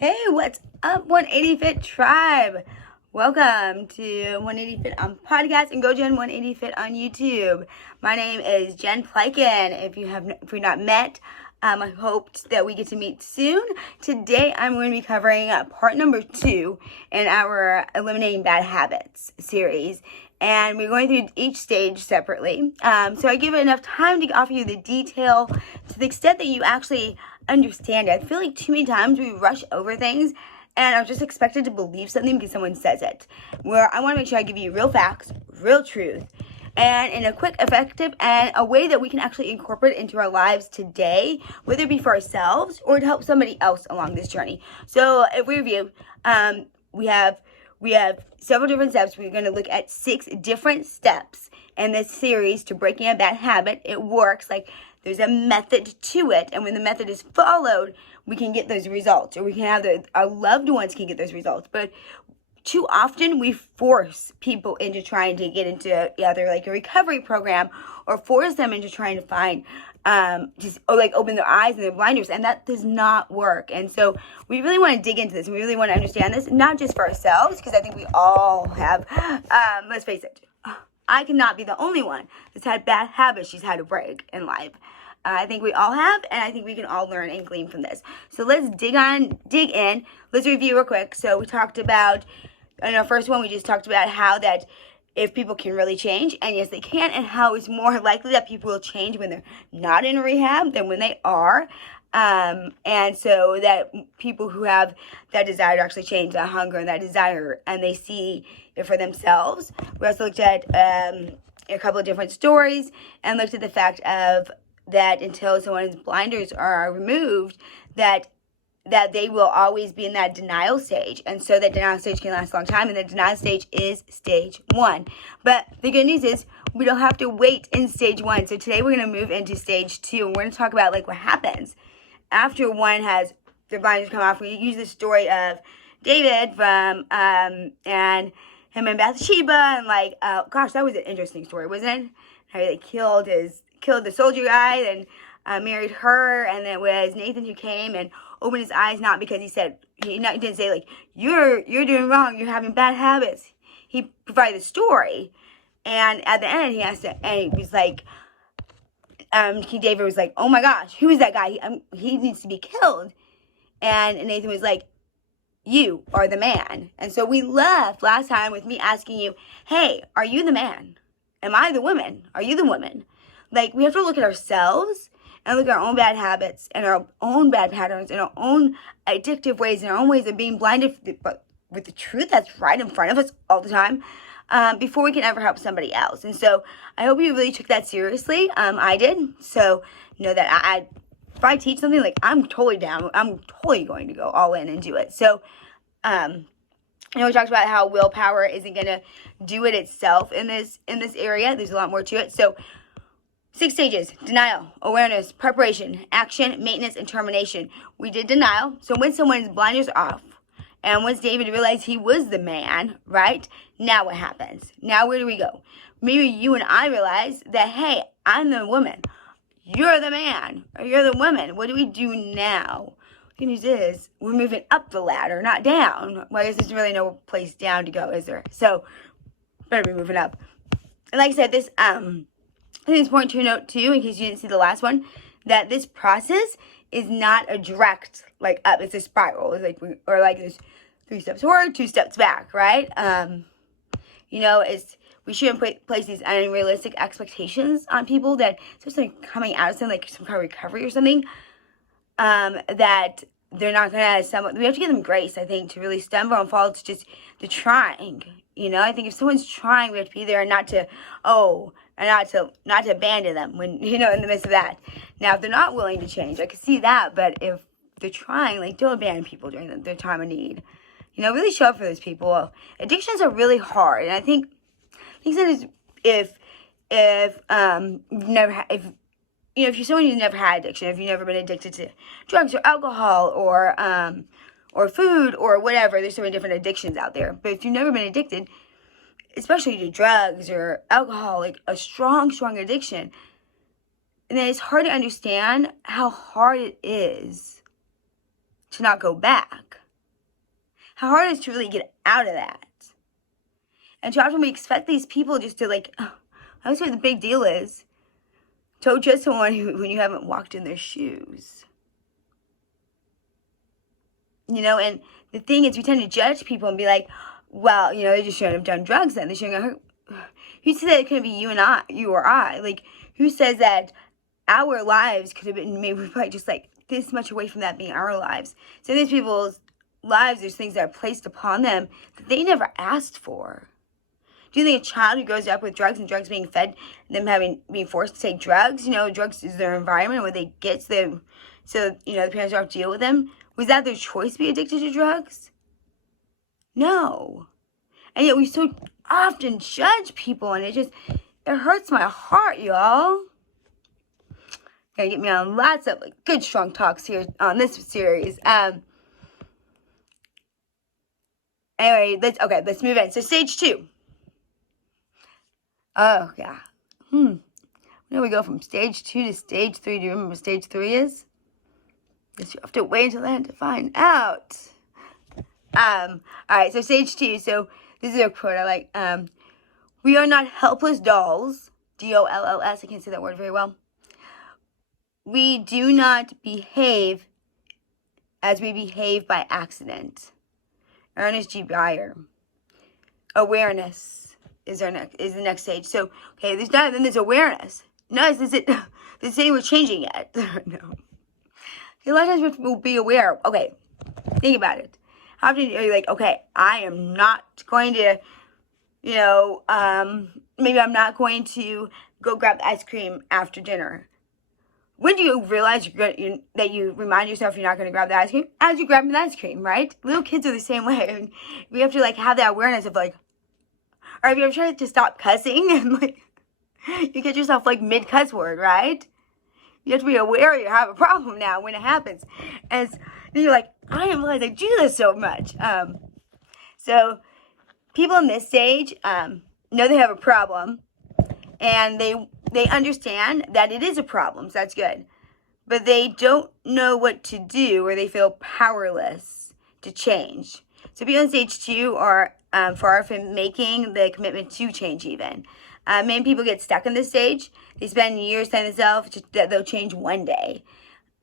Hey, what's up, 180 Fit Tribe? Welcome to 180 Fit on podcast and GoGen 180 Fit on YouTube. My name is Jen Plykin. If we're not met, I hope that we get to meet soon. Today, I'm going to be covering part number 2 in our Eliminating Bad Habits series. And we're going through each stage separately. So I give it enough time to offer you the detail to the extent that you actually understand it. I feel like too many times we rush over things and are just expected to believe something because someone says it. Where I want to make sure I give you real facts, real truth, and in a quick, effective, and a way that we can actually incorporate into our lives today, whether it be for ourselves or to help somebody else along this journey. So if we review, we have several different steps. We're going to look at 6 different steps in this series to breaking a bad habit. It works. There's a method to it, and when the method is followed, we can get those results, or we can have our loved ones can get those results. But too often we force people into trying to get into either like a recovery program or force them into trying to find open their eyes and their blinders, and that does not work. And so we really want to dig into this, and we really want to understand this, not just for ourselves, because I think we all have, let's face it, I cannot be the only one that's had bad habits she's had to break in life. I think we all have, and I think we can all learn and glean from this. So let's dig in. Let's review real quick. So we talked about, in our first one, we just talked about how that if people can really change, and yes, they can, and how it's more likely that people will change when they're not in rehab than when they are. And so that people who have that desire to actually change, that hunger and that desire, and they see it for themselves. We also looked at a couple of different stories and looked at the fact of that until someone's blinders are removed, that they will always be in that denial stage. And so that denial stage can last a long time, and the denial stage is stage 1. But the good news is we don't have to wait in stage 1. So today we're going to move into stage 2, and we're going to talk about what happens after one has their blinders come off. We use the story of David from and him and Bathsheba, and gosh, that was an interesting story, wasn't it? How he killed the soldier guy and married her, and it was Nathan who came and opened his eyes, not because he didn't say you're doing wrong, you're having bad habits. He provided the story, and at the end he was like, King David was like, oh my gosh, who is that guy? He needs to be killed. And Nathan was like, you are the man. And so we left last time with me asking you, hey, are you the man? Am I the woman? Are you the woman? We have to look at ourselves and look at our own bad habits and our own bad patterns and our own addictive ways and our own ways of being blinded with the truth that's right in front of us all the time, before we can ever help somebody else. And so I hope you really took that seriously. I did. So know that if I teach something, I'm totally down. I'm totally going to go all in and do it. So, we talked about how willpower isn't going to do it itself in this area. There's a lot more to it. So 6 stages: denial, awareness, preparation, action, maintenance, and termination. We did denial. So when someone's blinders off, and once David realized he was the man, right? Now what happens? Now where do we go? Maybe you and I realize that, hey, I'm the woman. You're the man, or you're the woman. What do we do now? The good news is we're moving up the ladder, not down. Well, I guess there's really no place down to go, is there? So better be moving up. And like I said, this I think it's important to note too, in case you didn't see the last one, that this process is not a direct up. It's a spiral. It's there's 3 steps forward, 2 steps back, right? We shouldn't place these unrealistic expectations on people that, especially coming out of something some kind of recovery or something, that they're not going to, we have to give them grace, I think, to really stumble and fall to just the trying. I think if someone's trying, we have to be there and not to abandon them when, in the midst of that. Now, if they're not willing to change, I can see that, but if they're trying, don't abandon people during their time of need. Really show up for those people. Addictions are really hard, and I think that is if you're someone who's never had addiction, if you've never been addicted to drugs or alcohol or food or whatever, there's so many different addictions out there. But if you've never been addicted, especially to drugs or alcohol, a strong addiction, and then it's hard to understand how hard it is to not go back. how hard it is to really get out of that. And too often we expect these people just to like, oh, that's what the big deal is. Don't trust someone when you haven't walked in their shoes. You know, and the thing is, we tend to judge people and be like, well, you know, they just shouldn't have done drugs then. They shouldn't have. Who said that it couldn't be you or I? Like, who says that our lives could have been maybe probably just like this much away from that being our lives? So these people's lives, there's things that are placed upon them that they never asked for. Do you think a child who grows up with drugs and drugs being fed, them being forced to take drugs, you know, drugs is their environment, what they get, so you know, the parents don't have to deal with them? Was that their choice to be addicted to drugs? No. And yet we so often judge people, and it hurts my heart, y'all. Gonna get me on lots of like good strong talks here on this series. Anyway, let's move in. So stage 2. Oh, yeah. Now we go from stage 2 to stage 3. Do you remember what stage 3 is? Guess you have to wait until then to find out. Alright, so stage 2. So this is a quote I like. We are not helpless dolls. DOLLS. I can't say that word very well. We do not behave as we behave by accident. Ernest G. Beyer. Awareness is the next stage. So, okay, there's awareness. No, this saying we're changing yet. No. A lot of times we'll be aware. Okay, think about it. How often are you like, okay, I am not going to, you know, maybe I'm not going to go grab the ice cream after dinner. When do you realize that you remind yourself you're not going to grab the ice cream? As you grab the ice cream, right? Little kids are the same way. We have to like have that awareness of like, or if you ever tried to stop cussing and like, you get yourself like mid-cuss word, right? You have to be aware you have a problem now when it happens. And then you're like, I didn't realize I do this so much. So people in this stage know they have a problem, and they understand that it is a problem, so that's good. But they don't know what to do, or they feel powerless to change. So people in stage 2 are far from making the commitment to change even. Many people get stuck in this stage. They spend years telling themselves that they'll change one day.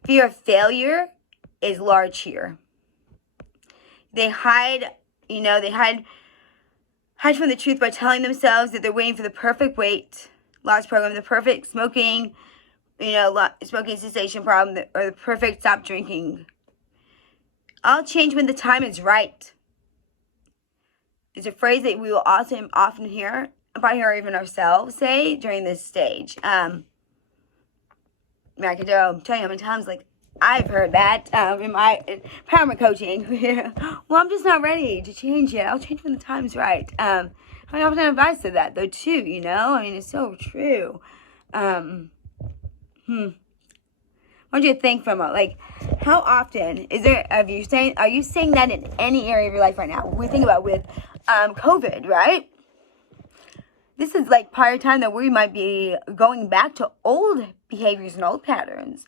Fear of failure is large here. They hide from the truth by telling themselves that they're waiting for the perfect weight loss program, the perfect smoking cessation problem, or the perfect stop drinking. I'll change when the time is right. It's a phrase that we will also often hear, probably hear even ourselves say during this stage. I can tell you how many times like I've heard that in my empowerment coaching. Well, I'm just not ready to change yet. I'll change when the time's right. I often have advice to that though too. You know, I mean, it's so true. What do you think from like how often are you saying that in any area of your life right now? We think about with COVID, right? This is like part of time that we might be going back to old behaviors and old patterns.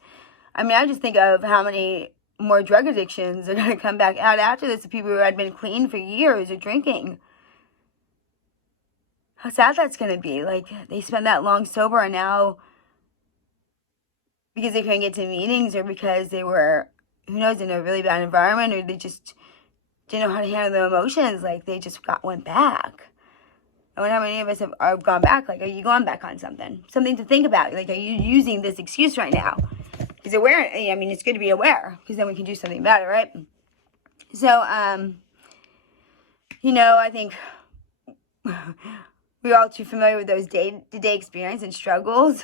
I mean, I just think of how many more drug addictions are going to come back out after this of people who had been clean for years of drinking. How sad that's going to be. Like, they spent that long sober, and now, because they couldn't get to meetings, or because they were, who knows, in a really bad environment, or they just didn't know how to handle their emotions, like, they just went back. I wonder how many of us have gone back. Like, are you going back on something? Something to think about. Like, are you using this excuse right now? Because it's good to be aware, because then we can do something about it, right? So, I think we're all too familiar with those day-to-day experience and struggles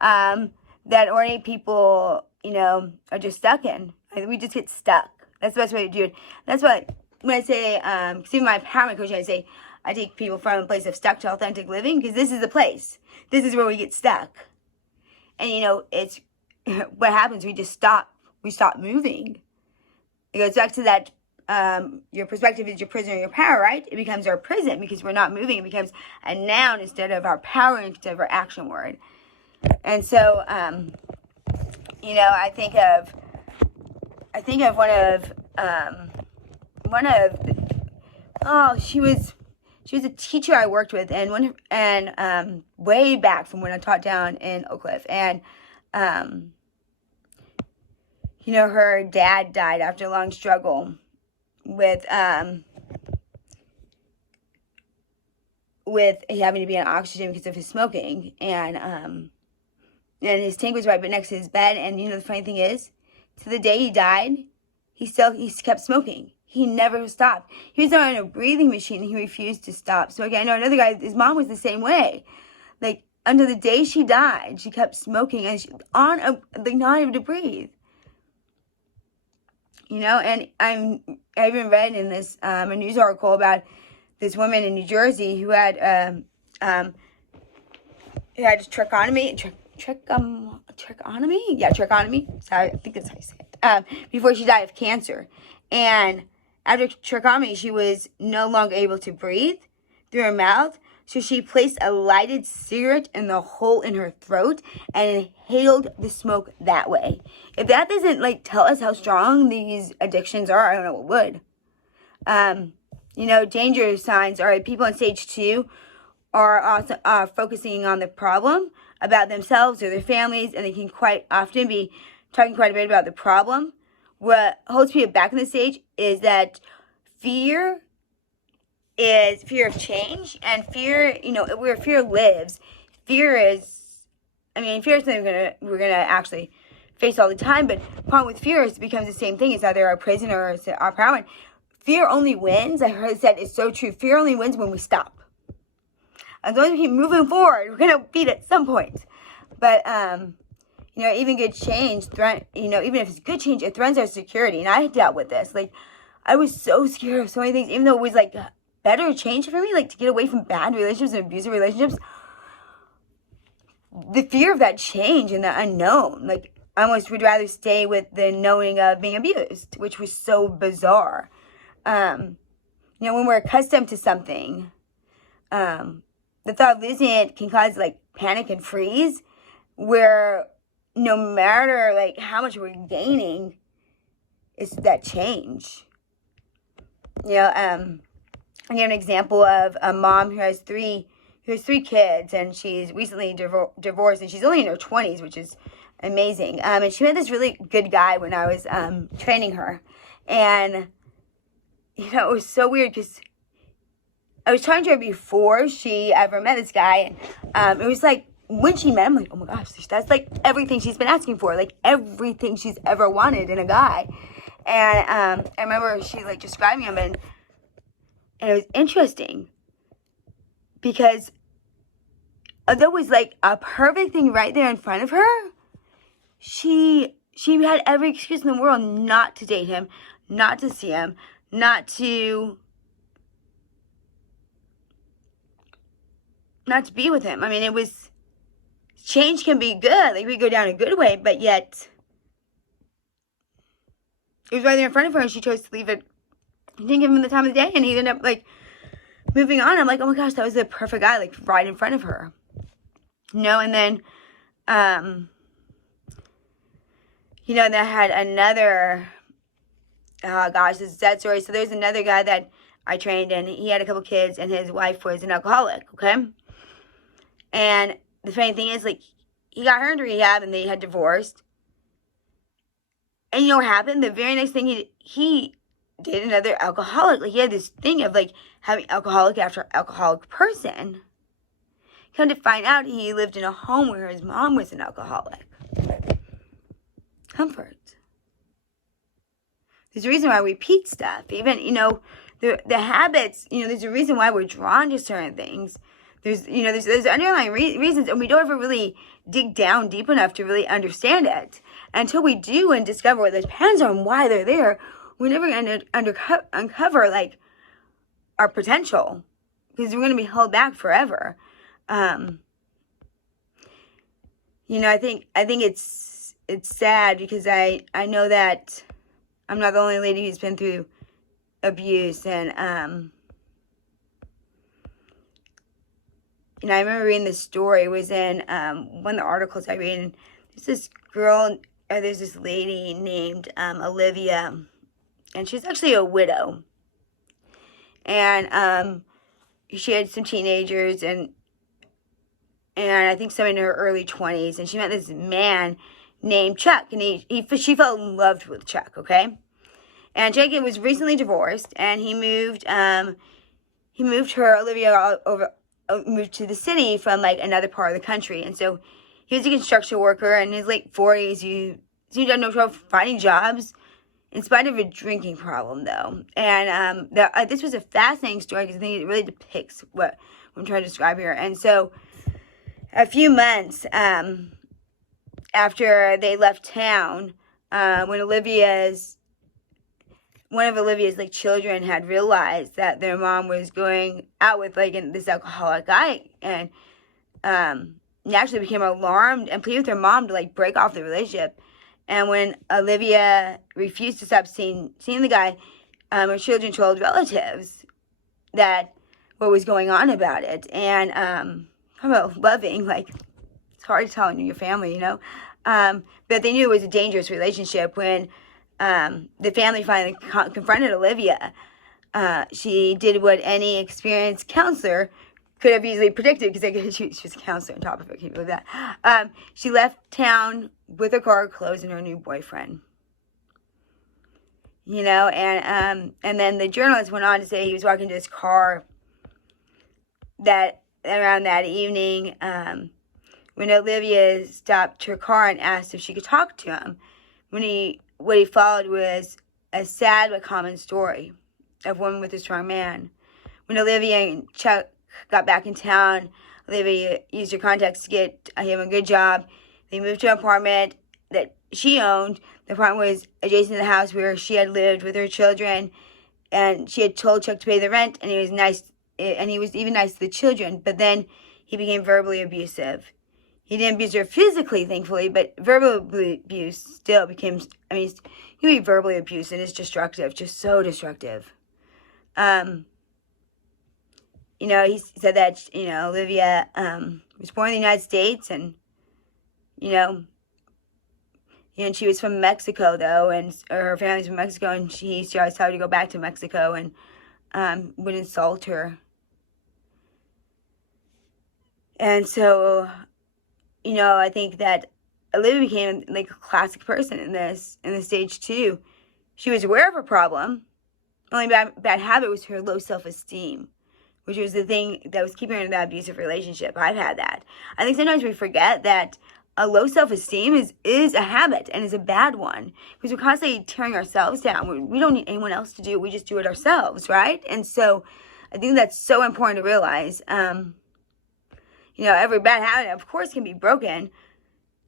that ordinary people, are just stuck in. We just get stuck. That's the best way to do it. That's what, when I say, because even my empowerment coaching, I take people from a place of stuck to authentic living, because this is the place. This is where we get stuck. And, it's what happens, we stop moving. It goes back to that, your perspective is your prison or your power, right? It becomes our prison because we're not moving. It becomes a noun instead of our power, instead of our action word. And so, I think of one of the Oh, she was a teacher I worked with, and way back from when I taught down in Oak Cliff, and her dad died after a long struggle with having to be on oxygen because of his smoking, and his tank was right next to his bed. And the funny thing is, to the day he died, he kept smoking. He never stopped. He was on a breathing machine, and he refused to stop. So again, I know another guy, his mom was the same way. Like, until the day she died, she kept smoking, and not able to breathe. And I even read in this a news article about this woman in New Jersey who had trichotomy. Trichotomy. Sorry, I think that's how you say it. Before she died of cancer, and after trichotomy, she was no longer able to breathe through her mouth, so she placed a lighted cigarette in the hole in her throat and inhaled the smoke that way. If that doesn't tell us how strong these addictions are, I don't know what would. Danger signs are people in stage 2 are also focusing on the problem about themselves or their families, and they can quite often be talking quite a bit about the problem. What holds people back in this stage is that fear of change, and fear, where fear lives. Fear is something we're gonna actually face all the time. But the problem with fear is it becomes the same thing. It's either our prison or it's our power. Fear only wins. I heard it said, it's so true. Fear only wins when we stop. As long as we keep moving forward, we're gonna beat it at some point. But even good change, even if it's good change, it threatens our security. And I dealt with this. I was so scared of so many things, even though it was better change for me, to get away from bad relationships and abusive relationships. The fear of that change and the unknown, I almost would rather stay with the knowing of being abused, which was so bizarre. When we're accustomed to something, the thought of losing it can cause panic and freeze, where no matter how much we're gaining, it's that change. I give an example of a mom who has three kids, and she's recently divorced, and she's only in her 20s, which is amazing. And she met this really good guy when I was training her, and it was so weird because I was talking to her before she ever met this guy, and it was when she met him, oh my gosh, that's everything she's been asking for, everything she's ever wanted in a guy. And I remember she describing him, and it was interesting because although it was a perfect thing right there in front of her, she had every excuse in the world not to date him, not to see him, not to be with him. It was, change can be good. We go down a good way, but yet it was right there in front of her, and she chose to leave it. She didn't give him the time of the day, and he ended up moving on. I'm oh my gosh, that was the perfect guy, right in front of her. And then, and I had another, oh gosh, this is a sad story. So there's another guy that I trained, and he had a couple kids, and his wife was an alcoholic, okay? And the funny thing is, he got her into rehab, and they had divorced. And you know what happened? The very next thing he did another alcoholic. He had this thing of having alcoholic after alcoholic person. Come to find out, he lived in a home where his mom was an alcoholic. Comfort. There's a reason why we repeat stuff. Even, the habits, there's a reason why we're drawn to certain things. There's underlying reasons, and we don't ever really dig down deep enough to really understand it. Until we do and discover what the patterns are and why they're there, we're never going to uncover our potential, because we're going to be held back forever. I think it's sad, because I know that I'm not the only lady who's been through abuse, and I remember reading this story. It was in one of the articles I read, and there's this lady named Olivia, and she's actually a widow. and she had some teenagers, and I think some in her early 20s, and she met this man named Chuck, and she fell in love with Chuck, okay? And Chuck was recently divorced, and he moved her, Olivia, moved to the city from, like, another part of the country, and so he was a construction worker in his late 40s. He seemed to have no trouble finding jobs, in spite of a drinking problem, though. And this was a fascinating story, because I think it really depicts what I'm trying to describe here. And so, a few months after they left town, when one of Olivia's, like, children had realized that their mom was going out with, like, this alcoholic guy, and naturally became alarmed and pleaded with her mom to, like, break off the relationship. And when Olivia refused to stop seeing the guy, her children told relatives that what was going on about it. And how about loving, like, it's hard to tell in your family, you know. But they knew it was a dangerous relationship. When the family finally confronted Olivia, she did what any experienced counselor could have easily predicted, because she was a counselor on top of it. Can you believe that? She left town with her car clothes and her new boyfriend. You know, and then the journalist went on to say he was walking to his car around that evening, when Olivia stopped her car and asked if she could talk to him. What he followed was a sad but common story of a woman with a strong man. When Olivia and Chuck got back in town, Olivia used her contacts to get him a good job. They moved to an apartment that she owned. The apartment was adjacent to the house where she had lived with her children, and she had told Chuck to pay the rent, and he was nice, and he was even nice to the children. But then he became verbally abusive. He didn't abuse her physically, thankfully, but verbal abuse still became, he can be verbally abused, and it's destructive, just so destructive. You know, he said that, you know, Olivia was born in the United States, and, and she was from Mexico, though, or her family's from Mexico, and she always told her to go back to Mexico, and would insult her. And so, you know, I think that Olivia became, like, a classic person in this stage, too. She was aware of her problem. The only bad habit was her low self-esteem, which was the thing that was keeping her in that abusive relationship. I've had that. I think sometimes we forget that a low self-esteem is a habit, and is a bad one, because we're constantly tearing ourselves down. We don't need anyone else to do it. We just do it ourselves, right? And so I think that's so important to realize. You know, every bad habit, of course, can be broken,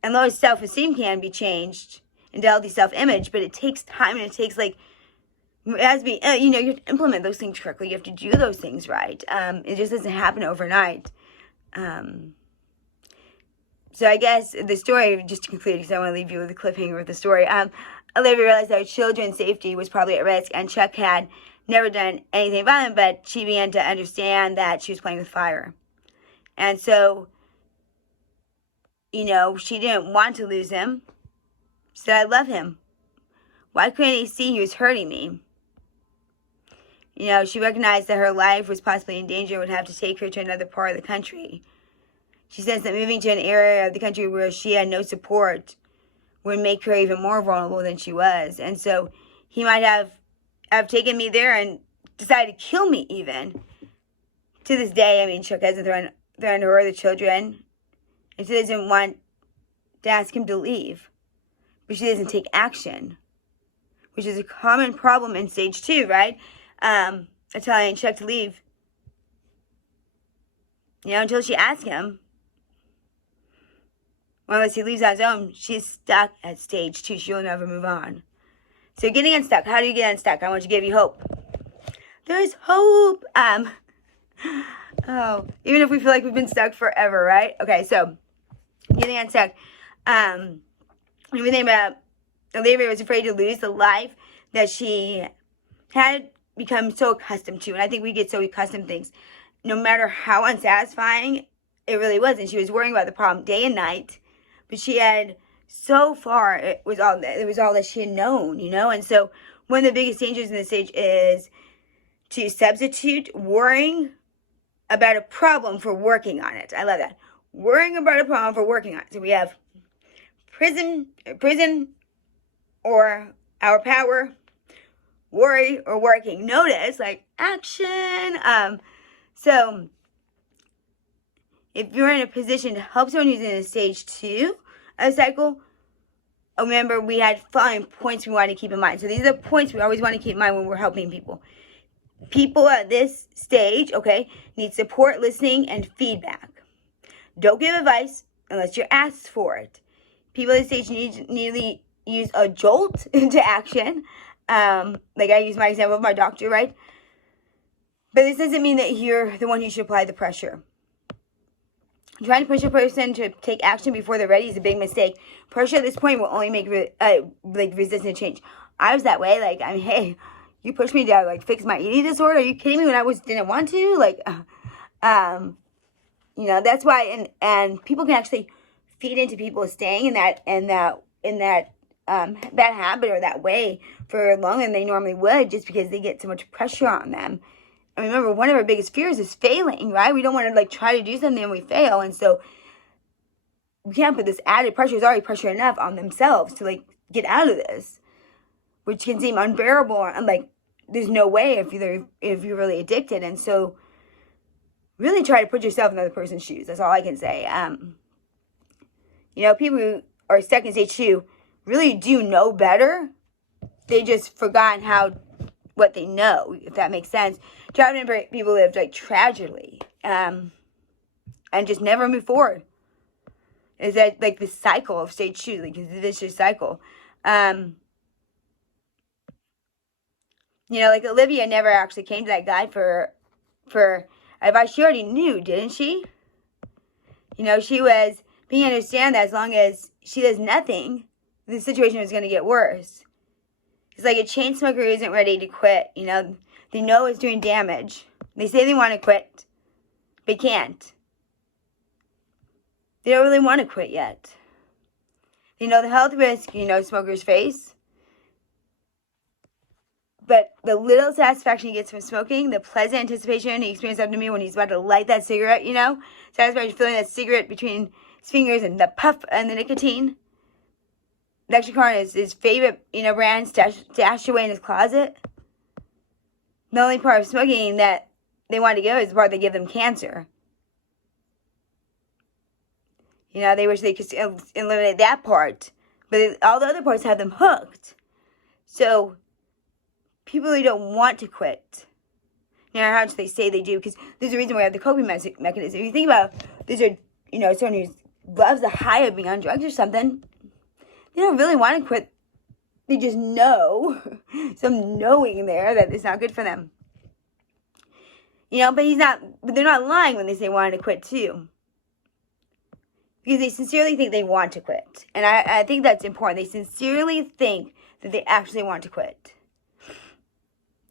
and low self-esteem can be changed into healthy self-image, but it takes time, and it takes, like, it has to be, you know, you have to implement those things correctly. You have to do those things right. It just doesn't happen overnight. So I guess the story, just to conclude, because I want to leave you with a cliffhanger with the story, Olivia realized that her children's safety was probably at risk, and Chuck had never done anything violent, but she began to understand that she was playing with fire. And so, you know, she didn't want to lose him. She said, I love him. Why couldn't he see he was hurting me? You know, she recognized that her life was possibly in danger and would have to take her to another part of the country. She says that moving to an area of the country where she had no support would make her even more vulnerable than she was. And so he might have taken me there and decided to kill me even. To this day, I mean, Chuck hasn't threatened her or the children. And she doesn't want to ask him to leave. But she doesn't take action, which is a common problem in stage 2, right? Telling Chuck to leave. You know, until she asks him. Well, unless he leaves on his own, she's stuck at stage 2. She'll never move on. So getting unstuck. How do you get unstuck? I want to give you hope. There's hope. Even if we feel like we've been stuck forever, right? Okay, so getting unstuck. When we think about Olivia was afraid to lose the life that she had become so accustomed to. And I think we get so accustomed to things. No matter how unsatisfying it really was. And she was worrying about the problem day and night. But she had, so far, it was all that she had known, you know. And so one of the biggest dangers in this stage is to substitute worrying about a problem for working on it. I love that. Worrying about a problem for working on it. So we have prison or our power, worry or working. Notice, like, action. So if you're in a position to help someone who's in a stage 2 of the cycle, remember we had 5 points we want to keep in mind. So these are the points we always want to keep in mind when we're helping people. People at this stage, okay, need support, listening, and feedback. Don't give advice unless you're asked for it. People at this stage need to use a jolt into action. Like I use my example of my doctor, right? But this doesn't mean that you're the one who should apply the pressure. Trying to push a person to take action before they're ready is a big mistake. Pressure at this point will only make resistant change. I was that way. Like, I mean, hey, you pushed me to like fix my eating disorder. Are you kidding me? When I didn't want to, like, you know, that's why. And people can actually feed into people staying in that bad habit or that way for longer than they normally would, just because they get so much pressure on them. And remember, one of our biggest fears is failing, right? We don't want to like try to do something and we fail, and so we can't put this added pressure. There's already pressure enough on themselves to like get out of this, which can seem unbearable and like there's no way if you're really addicted. And so really try to put yourself in the other person's shoes. That's all I can say. You know, people who are stuck in stage 2 really do know better. They just forgotten what they know, if that makes sense. Remember, people lived like tragically, and just never move forward. Is that like the cycle of stage 2, like this vicious cycle? You know, like Olivia never actually came to that guy for advice. She already knew, didn't she? You know, she was being understand that as long as she does nothing, the situation is going to get worse. It's like a chain smoker who isn't ready to quit. You know, they know it's doing damage. They say they want to quit, but can't. They don't really want to quit yet. They know the health risk, you know, smokers face. But the little satisfaction he gets from smoking, the pleasant anticipation he experienced after me when he's about to light that cigarette, you know, satisfaction feeling that cigarette between his fingers and the puff and the nicotine. Lexicon is his favorite, you know, brand stashed away in his closet. The only part of smoking that they want to go is the part that give them cancer. You know, they wish they could eliminate that part, but all the other parts have them hooked. So people who don't want to quit, you know, how much they say they do, because there's a reason we have the coping mechanism. If you think about it, these are, you know, someone who loves the high of being on drugs or something. They don't really want to quit. They just know, some knowing there that it's not good for them. You know, but they're not lying when they say wanting to quit too. Because they sincerely think they want to quit. And I think that's important. They sincerely think that they actually want to quit.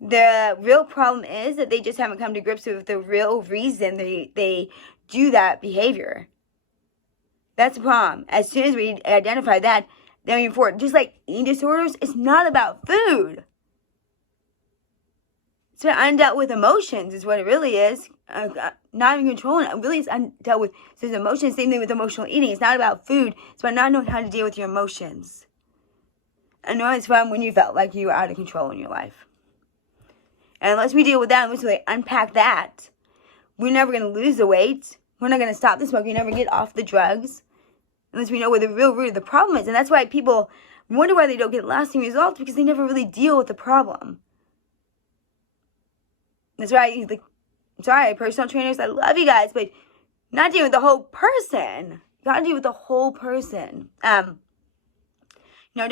The real problem is that they just haven't come to grips with the real reason they do that behavior. That's the problem. As soon as we identify that, then we move forward. Just like eating disorders, it's not about food. It's about undealt with emotions is what it really is. Not in control. It really is undealt with emotions. Same thing with emotional eating. It's not about food. It's about not knowing how to deal with your emotions. I know it's fun when you felt like you were out of control in your life. And unless we deal with that, unless we unpack that, we're never going to lose the weight. We're not going to stop the smoking. Never get off the drugs. Unless we know where the real root of the problem is. And that's why people wonder why they don't get lasting results, because they never really deal with the problem. That's why, sorry, personal trainers, I love you guys, but not dealing with the whole person. You gotta deal with the whole person. You know,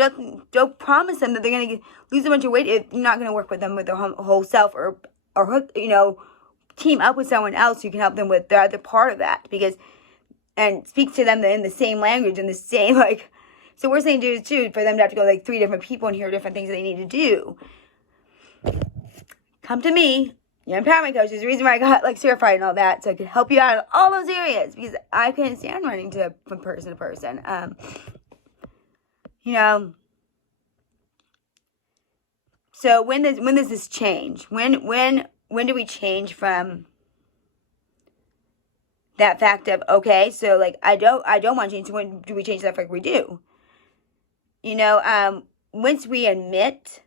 don't promise them that they're gonna lose a bunch of weight if you're not gonna work with them with their whole self, or you know, team up with someone else who can help them with the other part of that, and speak to them in the same language and the same, like, so we're saying do too, for them to have to go like 3 different people and hear different things that they need to do. Come to me, your empowerment coach. Is the reason why I got like certified and all that, so I could help you out in all those areas, because I couldn't stand running from person to person. You know, so when does this change? When when do we change from that fact of, okay, so like I don't want to change, so when do we change that fact we do? Once we admit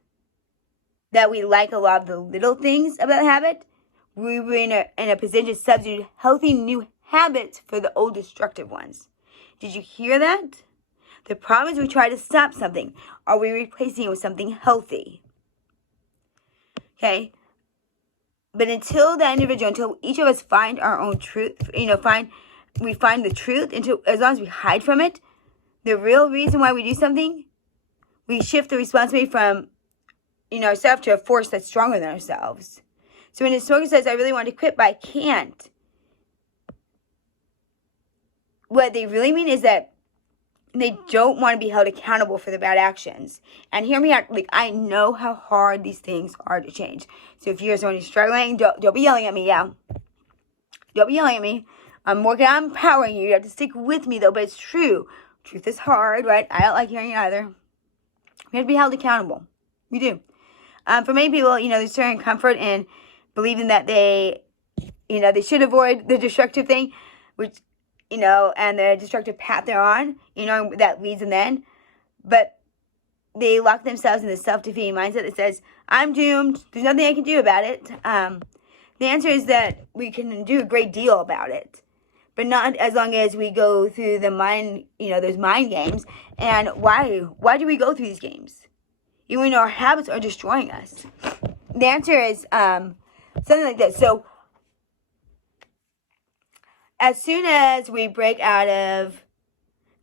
that we like a lot of the little things about the habit, we were in a position to substitute healthy new habits for the old destructive ones. Did you hear that? The problem is we try to stop something. Are we replacing it with something healthy? Okay? But until each of us find our own truth, we find the truth, as long as we hide from it, the real reason why we do something, we shift the responsibility from, ourselves to a force that's stronger than ourselves. So when a smoker says, I really want to quit, but I can't, what they really mean is that they don't want to be held accountable for their bad actions. And hear me out, I know how hard these things are to change. So if you're someone who's struggling, don't be yelling at me, yeah. Don't be yelling at me. I'm working on empowering you. You have to stick with me, though, but it's true. Truth is hard, right? I don't like hearing it either. We have to be held accountable. We do. For many people, there's certain comfort in believing that they should avoid the destructive thing, which, and the destructive path they're on, that leads them then. But they lock themselves in the self-defeating mindset that says, I'm doomed. There's nothing I can do about it. The answer is that we can do a great deal about it, but not as long as we go through the mind, those mind games. And why do we go through these games? Even though our habits are destroying us. The answer is something like this. So as soon as we break out of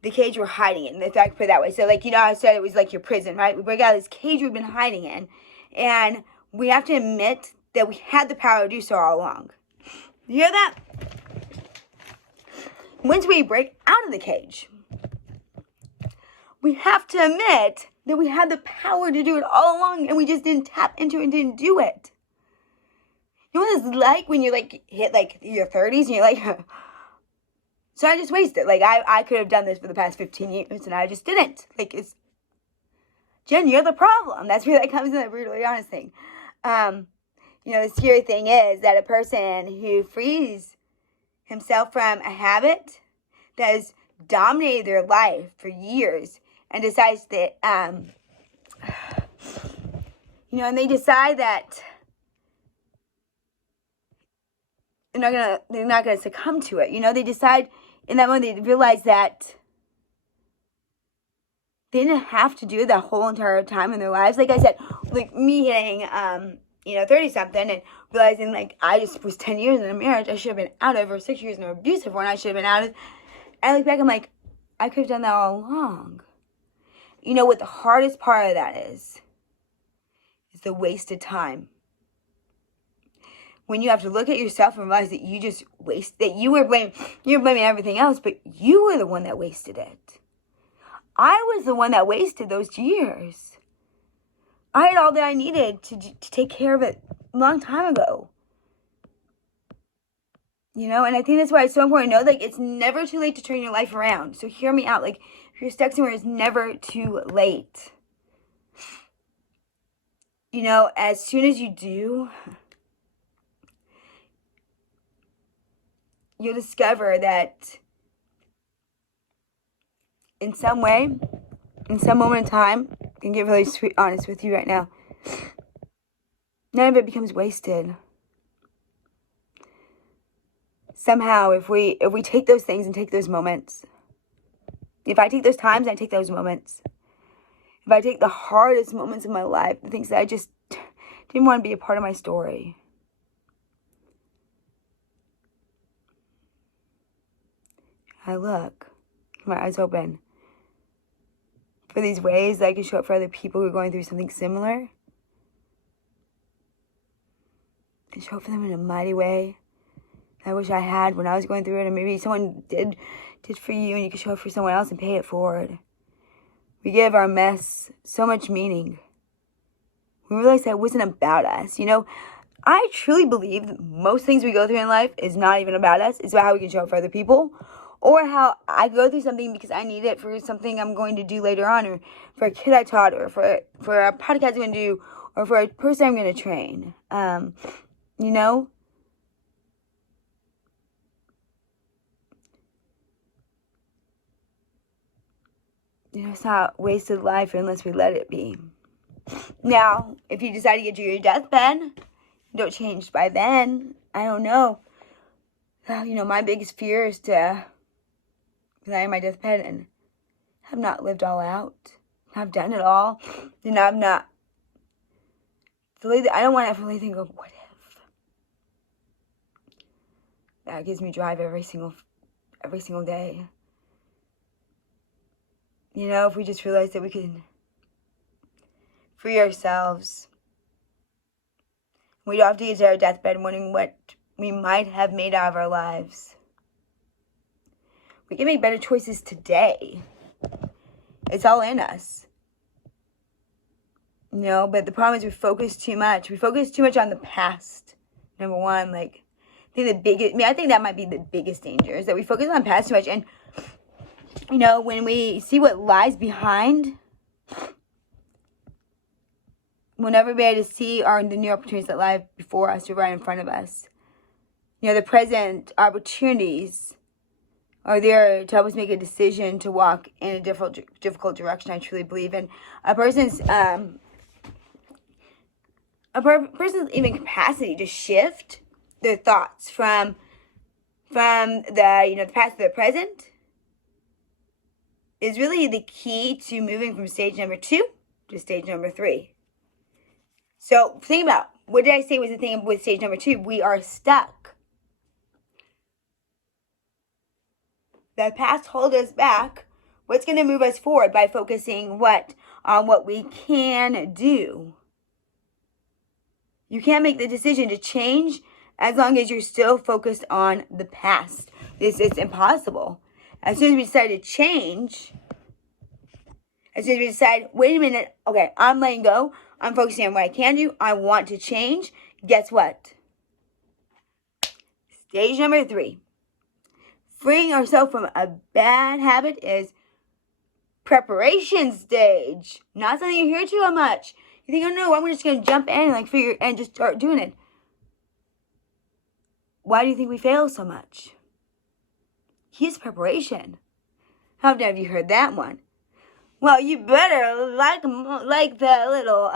the cage we're hiding in, if I could put it that way. So I said it was like your prison, right? We break out of this cage we've been hiding in, and we have to admit that we had the power to do so all along. You hear that? Once we break out of the cage, we have to admit that we had the power to do it all along, and we just didn't tap into it and didn't do it. You know what it's like when you hit your 30s and you're like, so I just wasted. I could have done this for the past 15 years and I just didn't. Jen, you're the problem. That's where that comes in, that brutally honest thing. The scary thing is that a person who frees himself from a habit that has dominated their life for years and decides that, and they decide that they're not gonna succumb to it. They decide in that moment, they realize that they didn't have to do it that whole entire time in their lives. Like I said, me hitting 30-something and realizing I just was 10 years in a marriage I should have been out of, or 6 years in an abusive one I should have been out of. I look back, I'm like, I could have done that all along. What the hardest part of that is the wasted time. When you have to look at yourself and realize that you just you're blaming everything else, but you were the one that wasted it. I was the one that wasted those years. I had all that I needed to take care of it a long time ago. And I think that's why it's so important to know, it's never too late to turn your life around. So hear me out. If you're stuck somewhere, it's never too late. As soon as you do, you'll discover that in some way, in some moment in time, I can get really honest with you right now, none of it becomes wasted. Somehow, if we take those things and take those moments, if I take those times and I take those moments, if I take the hardest moments of my life, the things that I just didn't want to be a part of my story, I look, keep my eyes open for these ways that I can show up for other people who are going through something similar, and show up for them in a mighty way I wish I had when I was going through it, and maybe someone did for you, and you can show up for someone else and pay it forward. We give our mess so much meaning. We realize that it wasn't about us. I truly believe that most things we go through in life is not even about us. It's about how we can show up for other people, or how I go through something because I need it for something I'm going to do later on, or for a kid I taught, or for a podcast I'm going to do, or for a person I'm going to train. You know? It's not wasted life unless we let it be. Now, if you decide to get to your deathbed, don't change by then. I don't know. My biggest fear is to lie on my deathbed and have not lived all out. I've done it all. I've not. I don't want to really think of what if. That gives me drive every single day. If we just realize that we can free ourselves. We don't have to get to our deathbed wondering what we might have made out of our lives. We can make better choices today. It's all in us. But the problem is we focus too much. We focus too much on the past. Number one, I think that might be the biggest danger, is that we focus on the past too much. And, when we see what lies behind, we'll never be able to see the new opportunities that lie before us or right in front of us. The present opportunities are there to help us make a decision to walk in a difficult direction. I truly believe in a person's even capacity to shift their thoughts from the past to the present is really the key to moving from stage number 2 to stage number 3. So think about, what did I say was the thing with stage number 2? We are stuck. The past holds us back. What's going to move us forward by focusing on what we can do? You can't make the decision to change as long as you're still focused on the past. It's impossible. As soon as we decide to change, as soon as we decide, wait a minute, okay, I'm letting go, I'm focusing on what I can do, I want to change, guess what? Stage number 3. Freeing ourselves from a bad habit is preparation stage. Not something you hear too much. You think, oh no, I'm just going to jump in and just start doing it. Why do you think we fail so much? Use preparation. How many of you heard that one? Well, you better like the little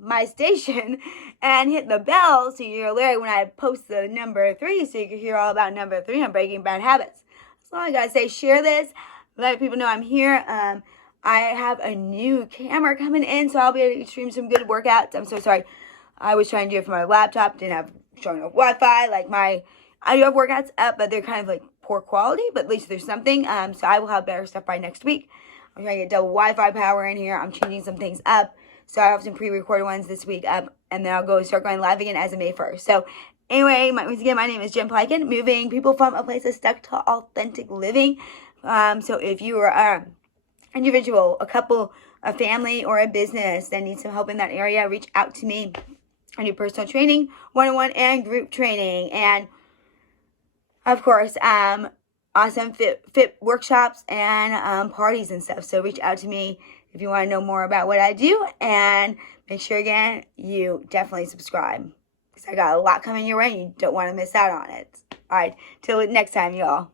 my station and hit the bell so you're alerted when I post the number 3, so you can hear all about number 3 on breaking bad habits. That's all I gotta say. Share this. Let people know I'm here. I have a new camera coming in, so I'll be able to stream some good workouts. I'm so sorry. I was trying to do it from my laptop. Didn't have showing up Wi-Fi. I do have workouts up, but they're kind of poor quality. But at least there's something. So I will have better stuff by next week. I'm trying to get double Wi-Fi power in here. I'm changing some things up. So I have some pre-recorded ones this week up, and then I'll start going live again as of May 1st. So anyway, once again, my name is Jen Plykin, moving people from a place of stuck to authentic living. So if you are an individual, a couple, a family, or a business that needs some help in that area, reach out to me. I do personal training, one-on-one, and group training. And of course, awesome fit workshops and parties and stuff. So reach out to me if you want to know more about what I do. And make sure, again, you definitely subscribe, because I got a lot coming your way and you don't want to miss out on it. All right, till next time, y'all.